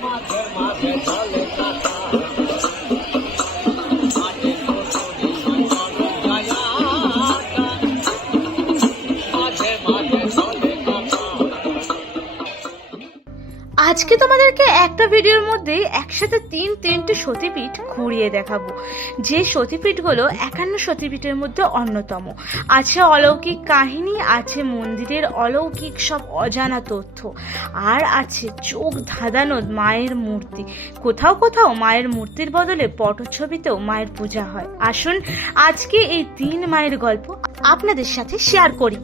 马铁马铁，咱。তোমাদেরকে একটা ভিডিওর মধ্যে একসাথে তিন তিনটে সতীপীঠ ঘুরিয়ে দেখাবো। যে সতীপীঠগুলো একান্ন সতীপীঠের মধ্যে অন্যতম। আছে অলৌকিক কাহিনী, আছে মন্দিরের অলৌকিক সব অজানা তথ্য। আর আছে চোখ ধাঁধানো মায়ের মূর্তি। কোথাও কোথাও মায়ের মূর্তির বদলে পটছবিতেও মায়ের পূজা হয়। আসুন, আজকে এই তিন মায়ের গল্প আপনাদের সাথে শেয়ার করি।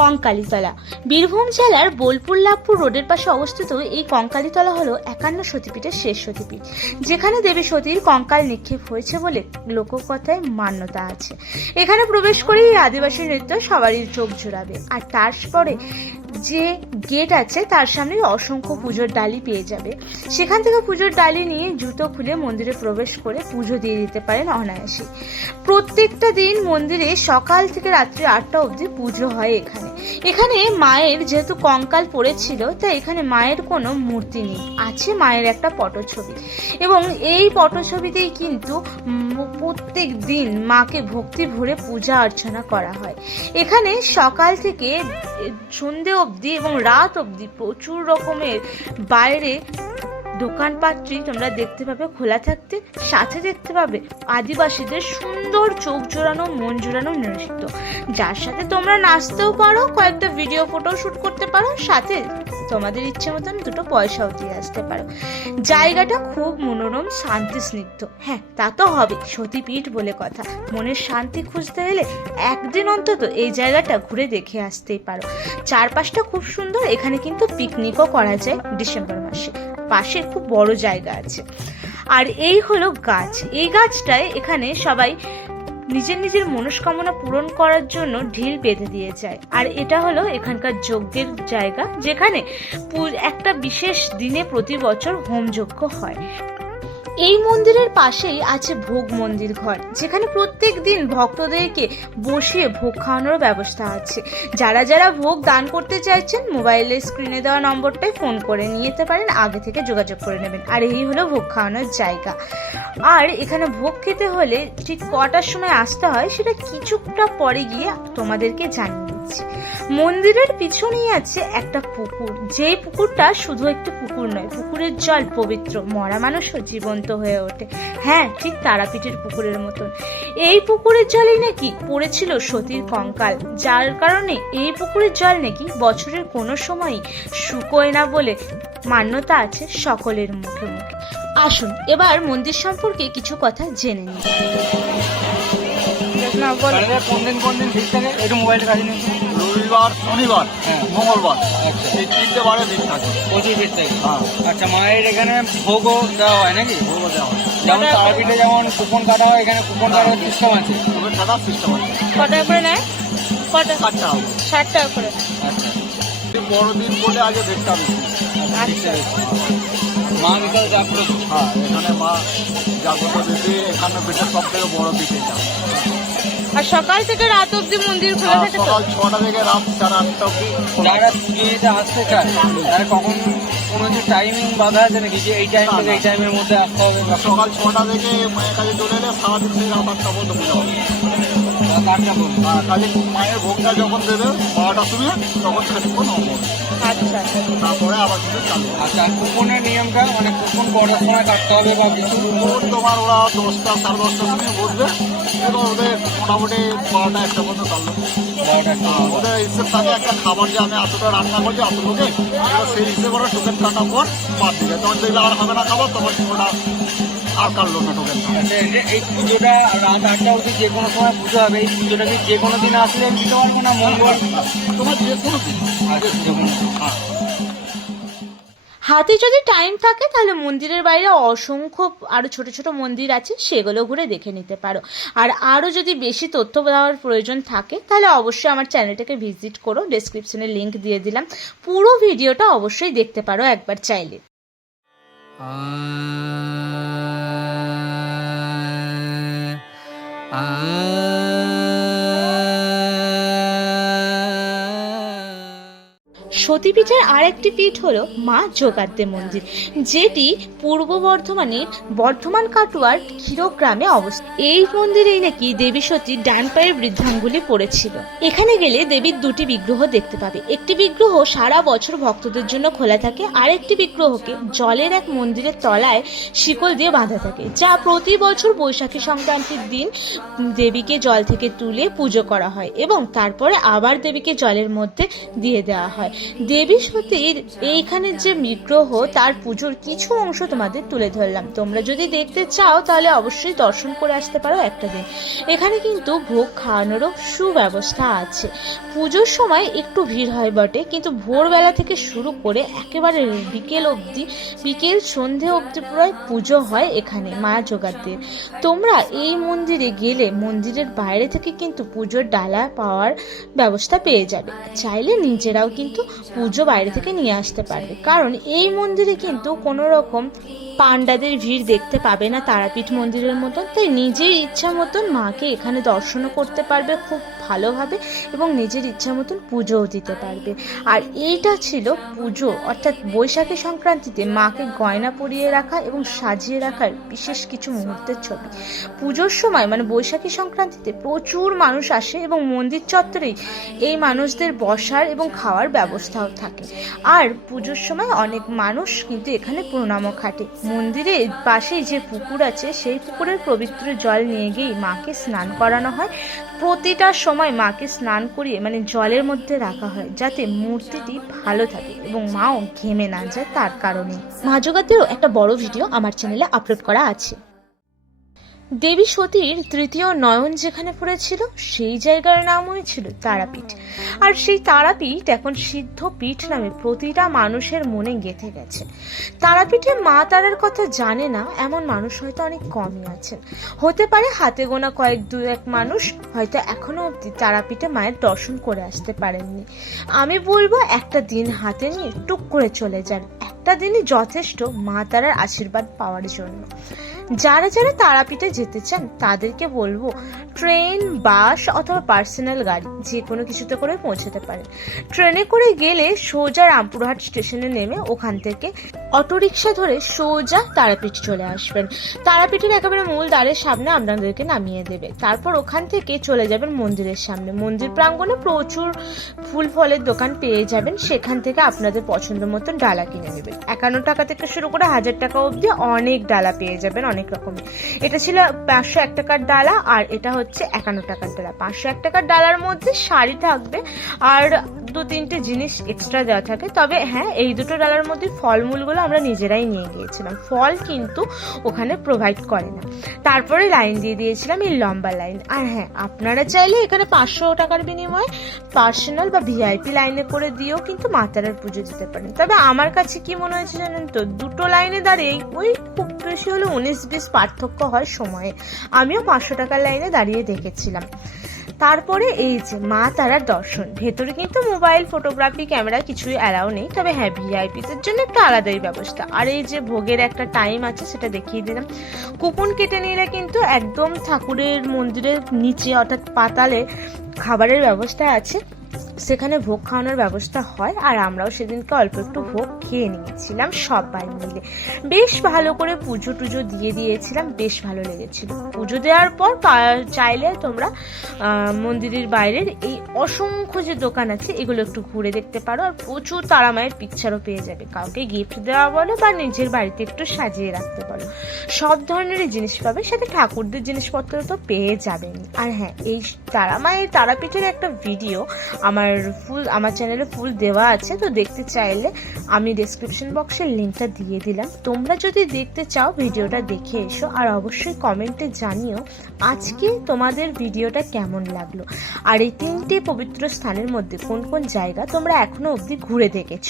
কঙ্কালীতলা। বীরভূম জেলার বোলপুর লাভপুর রোডের পাশে অবস্থিত এই কঙ্কালীতলা হলো একান্ন সতীপীঠের শেষ সতীপীঠ। যেখানে দেবী সতীর কঙ্কাল নিক্ষেপ হয়েছে বলে লোককথায় মান্যতা আছে। এখানে প্রবেশ করেই আদিবাসী নৃত্য সবারই চোখ জোড়াবে। আর তারপরে যে গেট আছে, তার সামনে অসংখ্য পুজোর ডালি পেয়ে যাবে। সেখান থেকে পুজোর ডালি নিয়ে জুতো খুলে মন্দিরে প্রবেশ করে পুজো দিয়ে দিতে পারেন অনায়াসে প্রত্যেকটা দিন মন্দিরে সকাল থেকে রাত্রি আটটা অবধি পুজো হয় এখানে। এখানে এখানে মায়ের যেহেতু কঙ্কাল পড়েছিল, তাই এখানে মায়ের কোনো মূর্তি নেই। আছে মায়ের একটা পটছবি এবং এই পটছবিতেই কিন্তু প্রত্যেক দিন মাকে ভক্তি ভরে পূজা অর্চনা করা হয়। এখানে সকাল থেকে সন্ধে অবধি এবং রাত অবধি প্রচুর রকমের বাইরে দোকানপাটটি তোমরা দেখতে পাবে, খোলা থাকতে সাথে দেখতে পাবে আদিবাসীদের সুন্দর চোখ জোড়ানো, মন জোড়ানো নৃত্য। যার সাথে তোমরা নাচতেও পারো, কয়েকটা ভিডিও ফটো শুট করতে পারো, সাথে তোমাদের ইচ্ছে মতন দুটো পয়সাও দিয়ে আসতে পারো। জায়গাটা খুব মনোরম, শান্তি স্নিগ্ধ। হ্যাঁ তা তো হবে সতীপীঠ বলে কথা। মনের শান্তি খুঁজতে গেলে একদিন অন্তত এই জায়গাটা ঘুরে দেখে আসতেই পারো। চারপাশটা খুব সুন্দর, এখানে কিন্তু পিকনিকও করা যায় ডিসেম্বর মাসে। পাশে খুব বড় জায়গা আছে। আর এই হলো গাছ। এই গাছটায় এখানে সবাই নিজের নিজের মনস্কামনা পূরণ করার জন্য ঢিল বেঁধে দিয়ে যায়। আর এটা হলো এখানকার যজ্ঞের জায়গা, যেখানে একটা বিশেষ দিনে প্রতি বছর হোমযজ্ঞ হয়। এই মন্দিরের পাশেই আছে ভোগ মন্দির ঘর, যেখানে প্রত্যেক দিন ভক্তদেরকে বসিয়ে ভোগ খাওয়ানোর ব্যবস্থা আছে। যারা যারা ভোগ দান করতে চাইছেন, মোবাইলের স্ক্রিনে দেওয়া নম্বরটায় ফোন করে নিয়ে যেতে পারেন, আগে থেকে যোগাযোগ করে নেবেন। আর এই হলো ভোগ খাওয়ানোর জায়গা। আর এখানে ভোগ খেতে হলে ঠিক কটার সময় আসতে হয়, সেটা কিছুটা পরে গিয়ে তোমাদেরকে জানিয়ে দিচ্ছি মন্দিরের পিছনেই আছে একটা পুকুর। যেই পুকুরটা শুধু একটি পুকুর নয়, পুকুরের জল পবিত্র। মরা মানুষও জীবন্ত হয়ে ওঠে। হ্যাঁ ঠিক তারাপীঠের পুকুরের মতন। এই পুকুরের জলেই নাকি পড়েছিল সতীর কঙ্কাল। যার কারণে এই পুকুরের জল নাকি বছরের কোনো সময়ই শুকোয় না বলে মান্যতা আছে সকলের মুখে মুখে। আসুন, এবার মন্দির সম্পর্কে কিছু কথা জেনে নিই। না, বলো। কোন দিন কোন দিন ঠিক থাকে? একটু মোবাইলটা কাজে নিন। রবিবার শনিবার হ্যাঁ। মঙ্গলবার। আচ্ছা। এই তিনটে বারে দিন থাকে। পঁচিশ ফিট থেকে। হ্যাঁ। আচ্ছা মায়ের এখানে ভোগও দেওয়া হয় নাকি? ভোগও দেওয়া হয়। যেমন তারাপীঠে যেমন কুপন কাটা হয় এখানে কুপন কাটার সিস্টেম আছে। তবে টাকার সিস্টেম আছে। করে নেয়? কটা? ষাট টাকা। ষাট টাকা করে। আচ্ছা। এই বড়দিন বলে আগে দেখতে হবে। আচ্ছা। মা বিকাল জাগ্রত। হ্যাঁ এখানে মা জাগ্রত দিদি এখানে সব থেকে বড় পিঠে এটা আর সকাল থেকে রাত অবধি মন্দির খোলা আর থাকে সকাল ছটা থেকে রাত সাড়ে আটটা অব্দি খোলা যারা পুজো দিতে আসতে চায় তারা কখন কোনো যে টাইমিং বাধা আছে নাকি যে এই টাইম থেকে এই টাইমের মধ্যে আসতে হবে? সকাল ছটা থেকে মায়ের কাছে চলে এলে সারাদিন থেকে রাত আটটা পর্যন্ত পুজো হবে আর কাজে মায়ের ভোগটা যখন দেবে বারোটার সময় তখন খানিক্ষণ হবে আচ্ছা। তারপরে আবার কিছু চালু আচ্ছা আর কুপনের নিয়মটা মানে কুপন কটার সময় কাটতে হবে বা কিছু ভোর তোমার ওরা দশটা সাড়ে দশটার সময় বসবে। ওদের মোটামুটি বারোটা একটা পর্যন্ত চালু বারোটার ওদের হিসেব থাকে একটা খাবার যে আমি এতটা রান্না করছি এত সেই হিসেবে ওরা টোকেন কাটার পর বাদ দিবে তখন দেখলে আর হবে না খাবার তখন ওটা আর কাটলো না টোকেন। আচ্ছা এই পুজোটা রাত আটটা অবধি যে কোনো সময় পুজো হবে এই পুজোটা কি যে কোনো দিন আসলে দিতে পারব না মঙ্গল? তোমার যে কোনো দিন। আচ্ছা যে কোনো হ্যাঁ। হাতে যদি টাইম থাকে, তাহলে মন্দিরের বাইরে অসংখ্য আরও ছোট ছোট মন্দির আছে, সেগুলো ঘুরে দেখে নিতে পারো। আর আরও যদি বেশি তথ্য দেওয়ার প্রয়োজন থাকে, তাহলে অবশ্যই আমার চ্যানেলটাকে ভিজিট করো ডেসক্রিপশনে লিঙ্ক দিয়ে দিলাম। পুরো ভিডিওটা অবশ্যই দেখতে পারো একবার চাইলে। সতীপীঠের আরেকটি পীঠ হল মা যোগাদ্দে মন্দির, যেটি পূর্ব বর্ধমানের বর্ধমান কাটুয়ার ক্ষীরগ্রামে অবস্থিত। এই মন্দিরেই নাকি দেবী সতীর ডান পায়ের বৃদ্ধাঙ্গুলি পড়েছিল। এখানে গেলে দেবীর দুটি বিগ্রহ দেখতে পাবে। একটি বিগ্রহ সারা বছর ভক্তদের জন্য খোলা থাকে আর একটি বিগ্রহকে জলের এক মন্দিরের তলায় শিকল দিয়ে বাঁধা থাকে, যা প্রতি বছর বৈশাখী সংক্রান্তির দিন দেবীকে জল থেকে তুলে পুজো করা হয় এবং তারপরে আবার দেবীকে জলের মধ্যে দিয়ে দেওয়া হয়। দেবী সতীর এইখানে যে বিগ্রহ, তার পুজোর কিছু অংশ তোমাদের তুলে ধরলাম। তোমরা যদি দেখতে চাও, তাহলে অবশ্যই দর্শন করে আসতে পারো একটা দিন। এখানে কিন্তু ভোগ খাওয়ানোরও সুব্যবস্থা আছে। পুজোর সময় একটু ভিড় হয় বটে, কিন্তু ভোরবেলা থেকে শুরু করে একেবারে বিকেল অবধি, বিকেল সন্ধে অবধি প্রায় পুজো হয় এখানে মা যোগাদের তোমরা এই মন্দিরে গেলে মন্দিরের বাইরে থেকে কিন্তু পুজোর ডালা পাওয়ার ব্যবস্থা পেয়ে যাবে। চাইলে নিজেরাও কিন্তু পুজো বাইরে থেকে নিয়ে আসতে পারবে। কারণ এই মন্দিরে কিন্তু কোনো রকম পান্ডাদের ভিড় দেখতে পাবে না তারাপীঠ মন্দিরের মতন, তাই নিজের ইচ্ছা মতন মাকে এখানে দর্শনও করতে পারবে খুব ভালোভাবে এবং নিজের ইচ্ছা মতন পুজোও দিতে পারবে। আর এইটা ছিল পুজো, অর্থাৎ বৈশাখী সংক্রান্তিতে মাকে গয়না পরিয়ে রাখা এবং সাজিয়ে রাখার বিশেষ কিছু মুহূর্তের ছবি। পুজোর সময় মানে বৈশাখী সংক্রান্তিতে প্রচুর মানুষ আসে এবং মন্দির চত্বরেই এই মানুষদের বসার এবং খাওয়ার ব্যবস্থাও থাকে। আর পুজোর সময় অনেক মানুষ কিন্তু এখানে প্রণামও খাটে। মন্দিরের পাশেই যে পুকুর আছে, সেই পুকুরের পবিত্র জল নিয়ে গিয়েই মাকে স্নান করানো হয়। প্রতিটা সময় মাকে স্নান করিয়ে মানে জলের মধ্যে রাখা হয় যাতে মূর্তিটি ভালো থাকে এবং মাও ঘেমে না যায় তার কারণে। মা জগতেরও একটা বড় ভিডিও আমার চ্যানেলে আপলোড করা আছে। দেবী সতীর তৃতীয় নয়ন যেখানে পড়েছিল, সেই জায়গার নাম হয়েছিল তারাপীঠ। আর সেই তারাপীঠ এখন সিদ্ধ পীঠ নামে প্রতিটা মানুষের মনে গেঁথে গেছে। তারাপীঠে মা তারার কথা জানে না, এমন মানুষ হয়তো অনেক কমই আছেন। হতে পারে হাতে গোনা কয়েক দু এক মানুষ হয়তো এখনও অবধি তারাপীঠে মায়ের দর্শন করে আসতে পারেননি। আমি বলব একটা দিন হাতে নিয়ে টুক করে চলে যান। একটা দিনই যথেষ্ট মা তারার আশীর্বাদ পাওয়ার জন্য। যারা যারা তারাপীঠে যেতে চান, তাদেরকে বলব ট্রেন, বাস অথবা পার্সোনাল গাড়ি, যে কোনো কিছুতে করে পৌঁছাতে পারেন। ট্রেনে করে গেলে সোজা রামপুরহাট স্টেশনে নেমে ওখান থেকে অটোরিকশা ধরে সোজা তারাপীঠ চলে আসবেন। তারাপীঠের একেবারে মূল দ্বারের সামনে আপনাদেরকে নামিয়ে দেবে। তারপর ওখান থেকে চলে যাবেন মন্দিরের সামনে। মন্দির প্রাঙ্গণে প্রচুর ফুল ফলের দোকান পেয়ে যাবেন। সেখান থেকে আপনাদের পছন্দ মতো ডালা কিনে নেবেন। একান্ন টাকা থেকে শুরু করে হাজার টাকা অবধি অনেক ডালা পেয়ে যাবেন। অনেক রকমের এটা ছিল পাঁচশো এক টাকার ডালা আর এটা হচ্ছে একান্ন টাকার ডালা। পাঁচশো এক টাকার ডালার মধ্যে শাড়ি থাকবে আর দু তিনটে জিনিস এক্সট্রা দেওয়া থাকে। তবে হ্যাঁ এই দুটো ডালার মধ্যে ফলমূলগুলো আমরা নিজেরাই নিয়ে গিয়েছিলাম। ফল কিন্তু ওখানে প্রোভাইড করে না। তারপরে লাইন দিয়ে দিয়েছিলাম এই লম্বা লাইন আর হ্যাঁ আপনারা চাইলে এখানে পাঁচশো টাকার বিনিময়ে পার্সোনাল বা ভিআইপি লাইনে করে দিয়েও কিন্তু মাতারার পুজো দিতে পারেন। তবে আমার কাছে কি মনে হয়েছে জানেন তো? দুটো লাইনে দাঁড়িয়ে ওই খুব বেশি হলো উনিশ বিশ পার্থক্য হয় সময়ে। আমিও পাঁচশো টাকার লাইনে দাঁড়িয়ে দেখেছিলাম। তারপরে এই যে মা তারার দর্শন। ভেতরে কিন্তু মোবাইল, ফটোগ্রাফি, ক্যামেরা কিছুই অ্যালাউ নেই। তবে হ্যাঁ ভিআইপিদের জন্য একটা আলাদাই ব্যবস্থা। আর এই যে ভোগের একটা টাইম আছে, সেটা দেখিয়ে দিলাম। কুপন কেটে নিলে কিন্তু একদম ঠাকুরের মন্দিরের নিচে অর্থাৎ পাতালে খাবারের ব্যবস্থা আছে। সেখানে ভোগ খাওয়ানোর ব্যবস্থা হয় আর আমরাও সেদিনকে অল্প একটু ভোগ খেয়ে নিয়েছিলাম সবাই মিলে। বেশ ভালো করে পুজো টুজো দিয়ে দিয়েছিলাম, বেশ ভালো লেগেছিল। পুজো দেওয়ার পর চাইলে তোমরা মন্দিরের বাইরের এই অসংখ্য যে দোকান আছে, এগুলো একটু ঘুরে দেখতে পারো। আর প্রচুর তারা মায়ের পিকচারও পেয়ে যাবে। কাউকে গিফট দেওয়া বলো বা নিজের বাড়িতে একটু সাজিয়ে রাখতে বলো। সব ধরনেরই জিনিস পাবে, সাথে ঠাকুরদের জিনিসপত্র তো পেয়ে যাবেন আর হ্যাঁ এই তারা মায়ের তারাপীঠের একটা ভিডিও আমার ফুল আমার চ্যানেলে ফুল দেওয়া আছে, তো দেখতে চাইলে আমি ডিসক্রিপশন বক্সের লিঙ্কটা দিয়ে দিলাম। তোমরা যদি দেখতে চাও ভিডিওটা দেখে এসো, আর অবশ্যই কমেন্টে জানিও আজকে তোমাদের ভিডিওটা কেমন লাগল। আর এই তিনটে পবিত্র স্থানের মধ্যে কোন কোন জায়গা তোমরা এখনও অবধি ঘুরে দেখেছ?